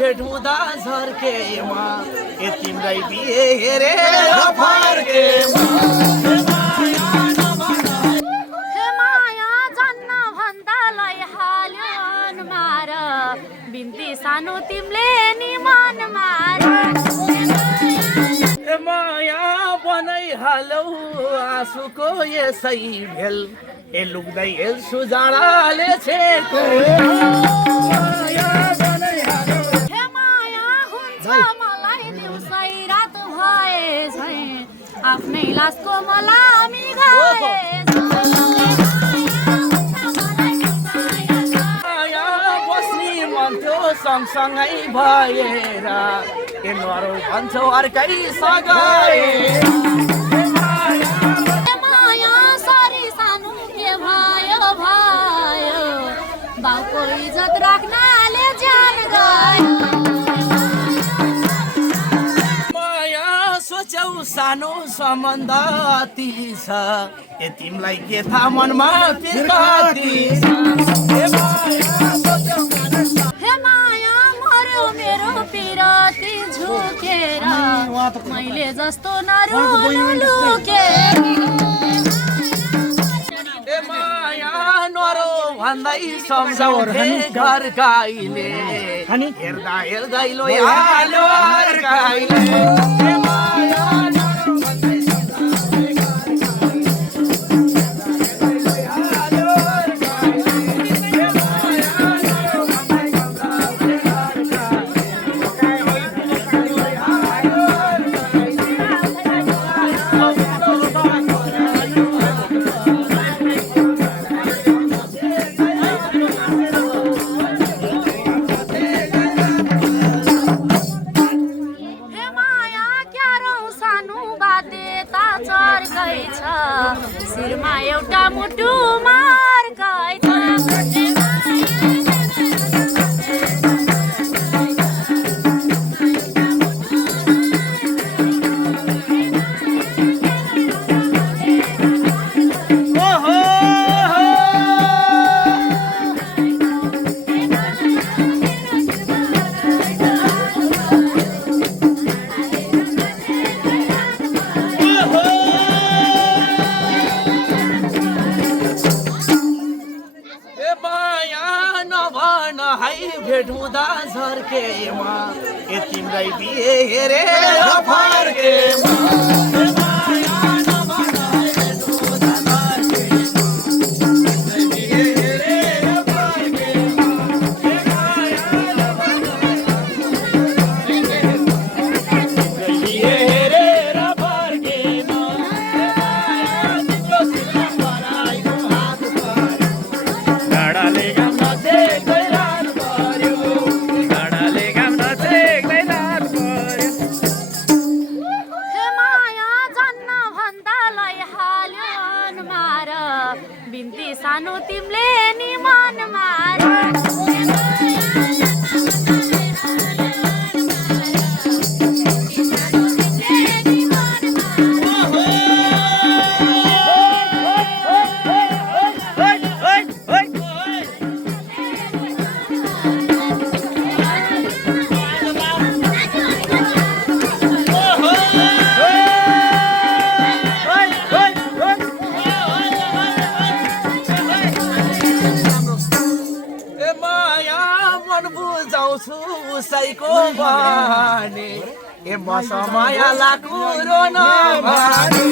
भेट हुँदा झर्केमा ए तिम्रै बिहे हेरेर फर्केमा हे माया जन्न भन्दा लैहाल्यो अनुहार बिन्ती सानो तिमीले नि मन मार ए माया बनाइहालौ आँसुको यसै भेल ए लुक्दै हेर्छु जाँडाले छेको हे माया हुन्छ मलाई दिउँसै रात भए झै आफ्नै लासको मलामी गए माया बस्ने मन थियो सँगसँगै भएर ए नरौ भन्छौ अर्कैसँग बाउको इज्जत राख्नाले ज्यान गयो माया सोचौ सानो सम्बन्ध अति छ ए तिमीलाई के थाहा मनमा पिरकति हे माया मर्यो मेरो पिरती झुकेर मैले जस्तो नरुनु लुकेर भन्दै सम्झाउँथे घर गाईले हेर्दा हेर्दै लोहाल्यो अर्काइले शिरमा एउटा मुटु मार्कै भेट हुँदा झर्केमा ए तिम्रै बिहे हेरेर फर्केमा बिन्ती सानो तिमीले नि मन मार उसैको भने ए मसमाया लाकुरो नभने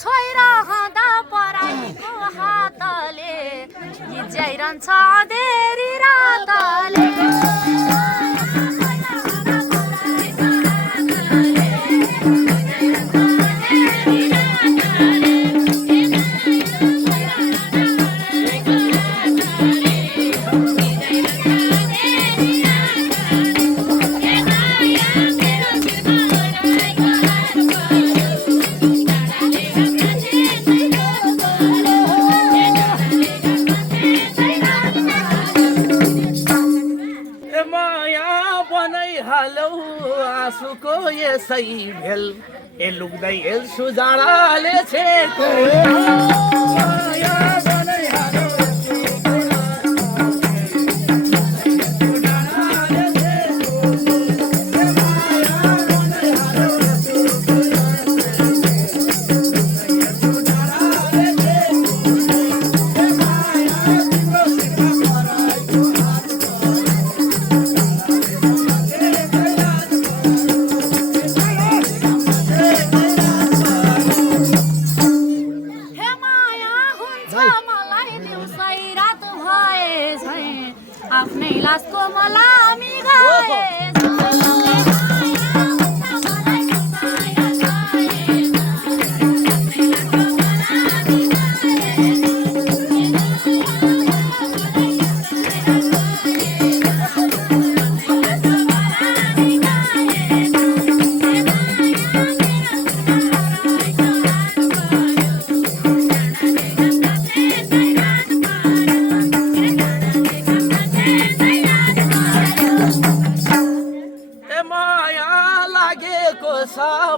छोइरहँदा पराईको बनाइहालौ आँसुको यसै भेल ए लुक्दै हेर्छु जाडाले छेको माया बनाइहालौ आफ्नै लासको मलामी गाए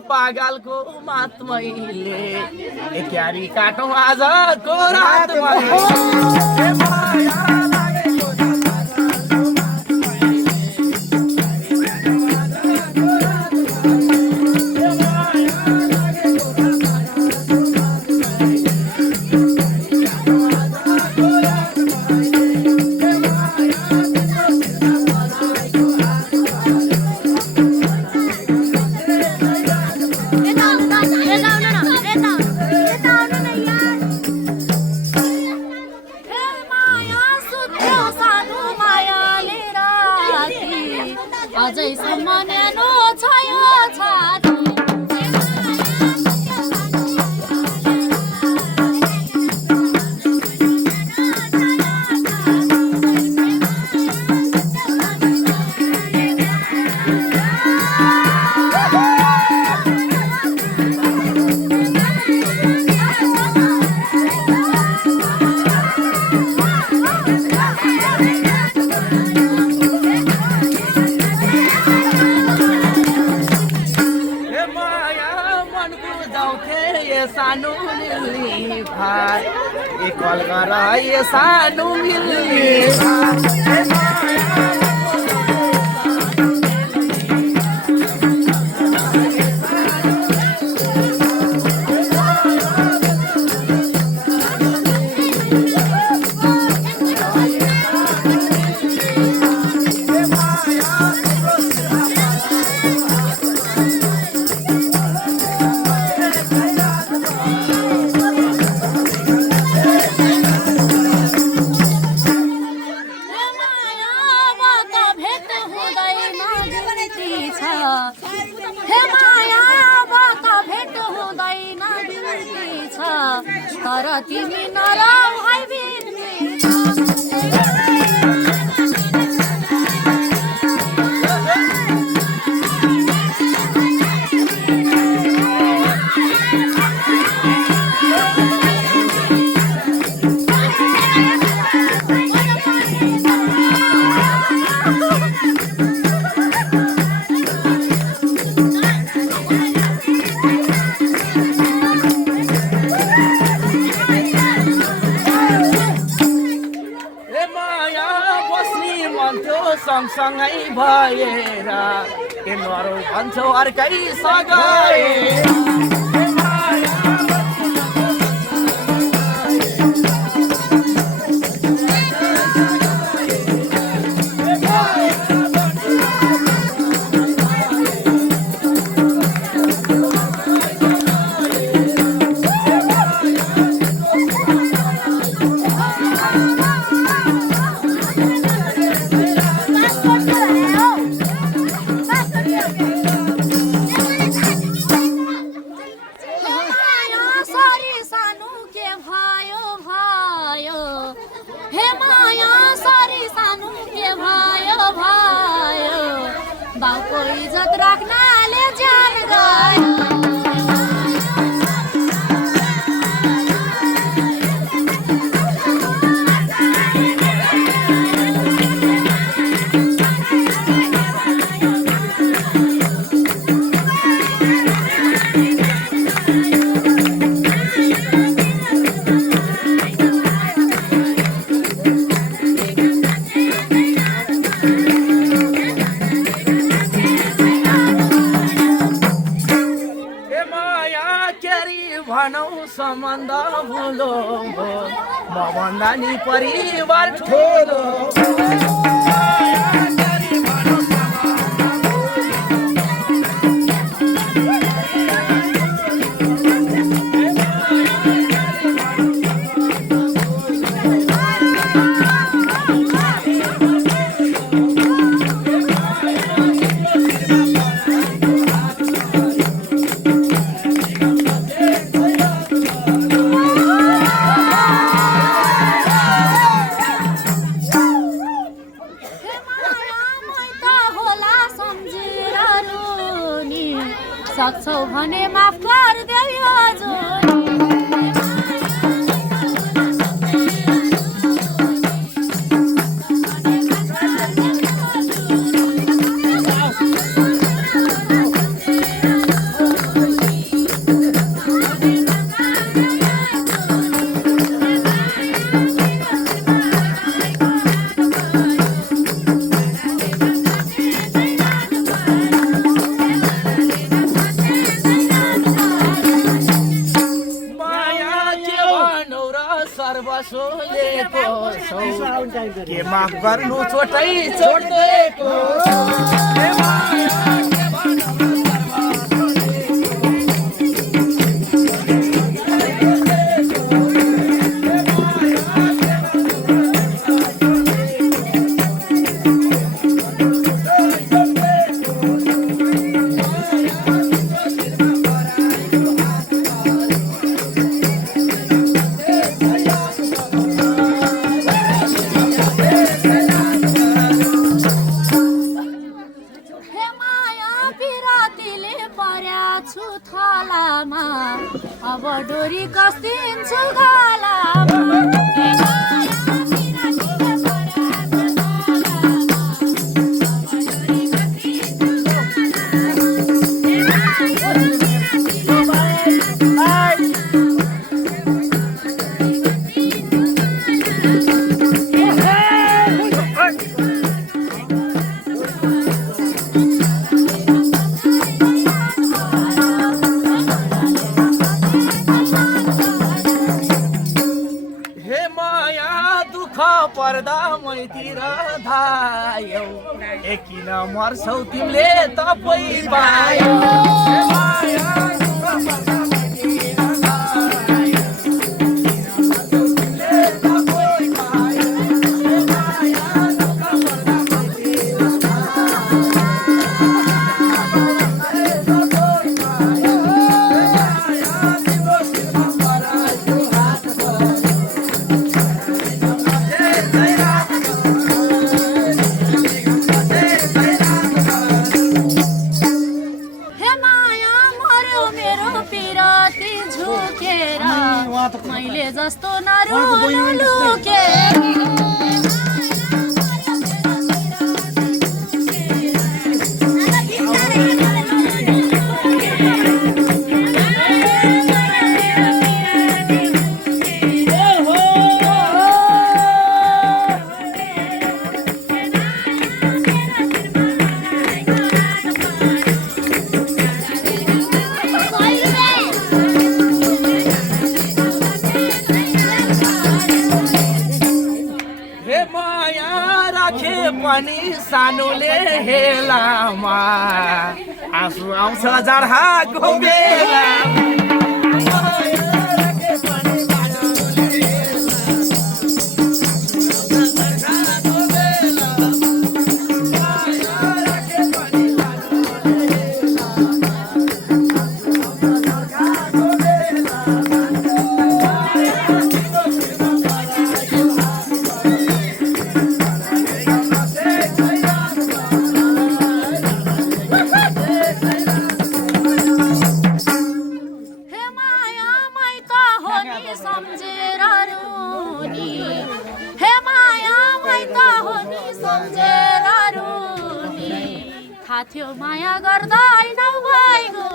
पागलको मात्मैले क्यारी काटौँ आजको रातमा अझैसम्म न्यानो छ यो छाती सानो मिल्ने भाइ एकल गर ये सानो मिल्ने भाइ तर तिमी नराउ है सँगसँगै भएर के नरौ भन्छौ अर्कैसँग बाउको इज्जत राख्नाले ज्यान गयो सम्बन्ध भुलो म भन्दा नि परिवार ठुलो सक्छौ भने माफ गरिदेऊ यो जोडी के माफ गर्नु छोटै छोड्देको अब डोरी कस्दिन्छु गालामा पर्दा मैतिर धायौ किन मर्छौ तिमीले तपाईँ पायौ मैले जस्तो नरुनु लुके पनि सानोले हेलामा आँसु आउँछ जर्हाको बेला थियो माया गर्दा नभएको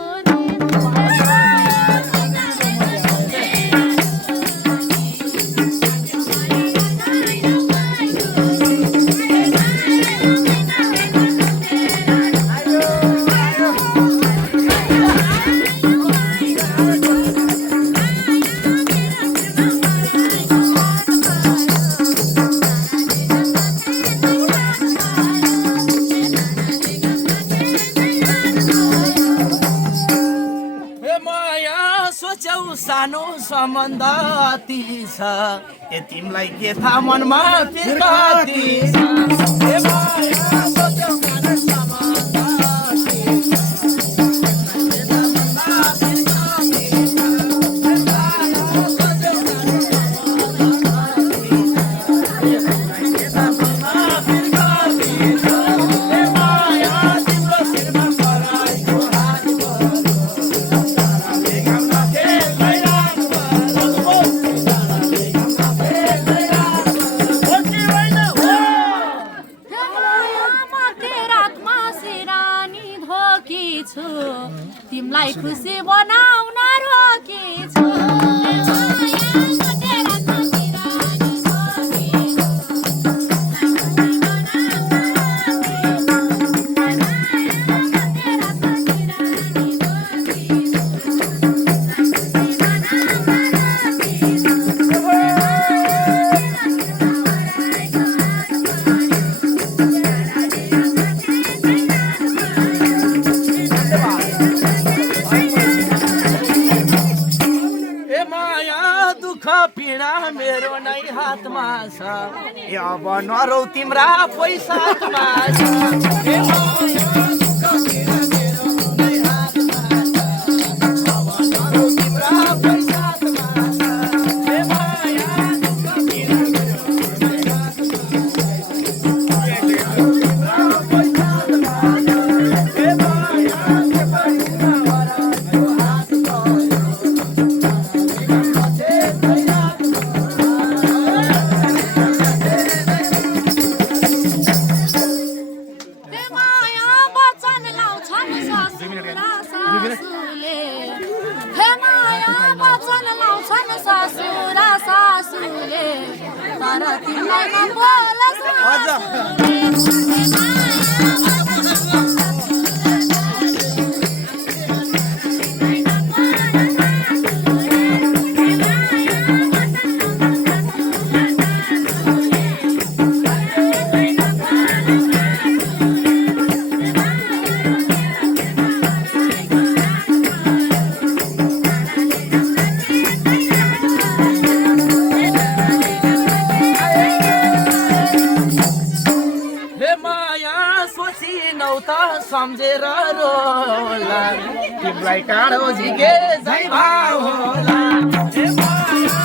सानो सम्बन्ध ती छ ए तिमीलाई के थाहा मनमा पिरकती छ ए माया सोच्यौ भने सम्बन्ध ती छ तिमलाई खुसी बनाउन रोकेछु मेरो नै हातमा छ ए अब नरौ तिम्रा पैसामा छ ए माया दुःख पीडा मेरो नै हातमा छ अब नरौ तिम्रा पैसामा छ ए माया दुःख पीडा मेरो नै हातमा छ ए माया के परिना वराको हात सम्झेर रोला तिमीलाई काँडो झिके झै भाव होला ए माया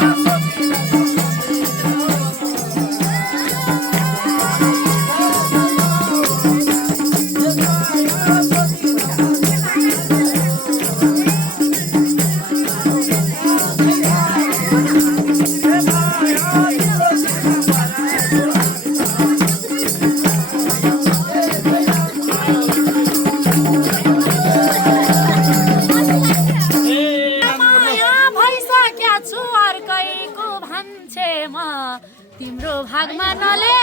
तिम्रो भागमा नले